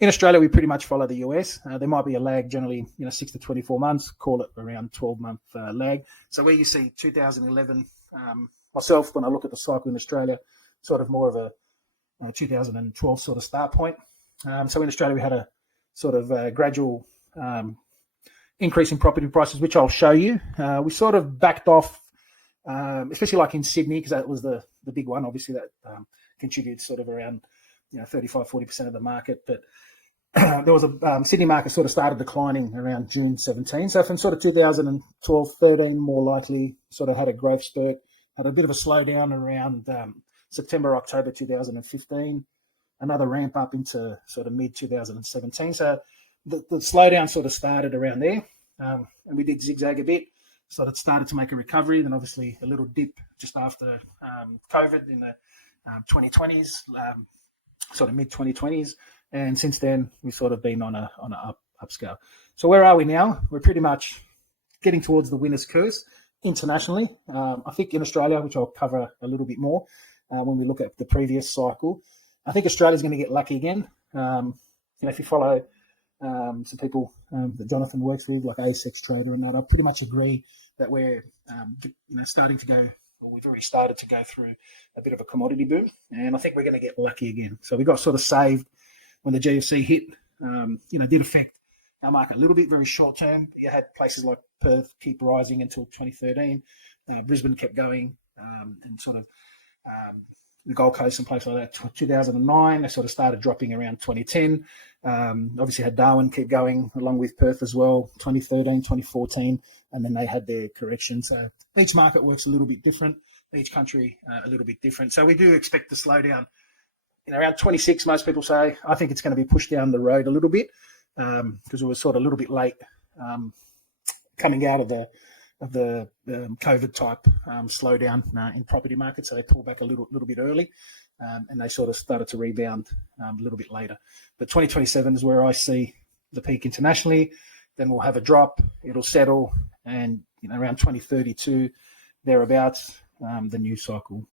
In Australia, we pretty much follow the US. There might be a lag, generally, 6 to 24 months, call it around 12-month lag. So where you see 2011, myself, when I look at the cycle in Australia, sort of more of a 2012 sort of start point. So in Australia, we had a sort of gradual increase in property prices, which I'll show you. We sort of backed off, especially like in Sydney, because that was the big one, obviously, that contributes sort of around 35-40% of the market. But there was a Sydney market sort of started declining around June 17. So from sort of 2012-13, more likely sort of had a growth spurt, had a bit of a slowdown around September, October 2015, another ramp up into sort of mid 2017. So the slowdown sort of started around there, and we did zigzag a bit. So it started to make a recovery, then obviously a little dip just after COVID in the 2020s, sort of mid 2020s. And since then, we've sort of been on a upscale. So where are we now? We're pretty much getting towards the winner's curse internationally. I think in Australia, which I'll cover a little bit more when we look at the previous cycle, I think Australia's going to get lucky again. If you follow some people that Jonathan works with, like ASX Trader and that, I pretty much agree that we're starting to go, or we've already started to go through a bit of a commodity boom, and I think we're going to get lucky again. So we got sort of saved when the GFC hit. Did affect our market a little bit, very short term. You had places like Perth keep rising until 2013. Brisbane kept going, and sort of the Gold Coast and places like that. 2009, they sort of started dropping around 2010. Obviously had Darwin keep going along with Perth as well, 2013, 2014, and then they had their correction. So each market works a little bit different, each country a little bit different. So we do expect to slow down. Around 26, most people say. I think it's going to be pushed down the road a little bit because it was sort of a little bit late coming out of the COVID type slowdown in property markets. So they pulled back a little bit early, and they sort of started to rebound a little bit later. But 2027 is where I see the peak internationally. Then we'll have a drop. It'll settle, and around 2032, thereabouts, the new cycle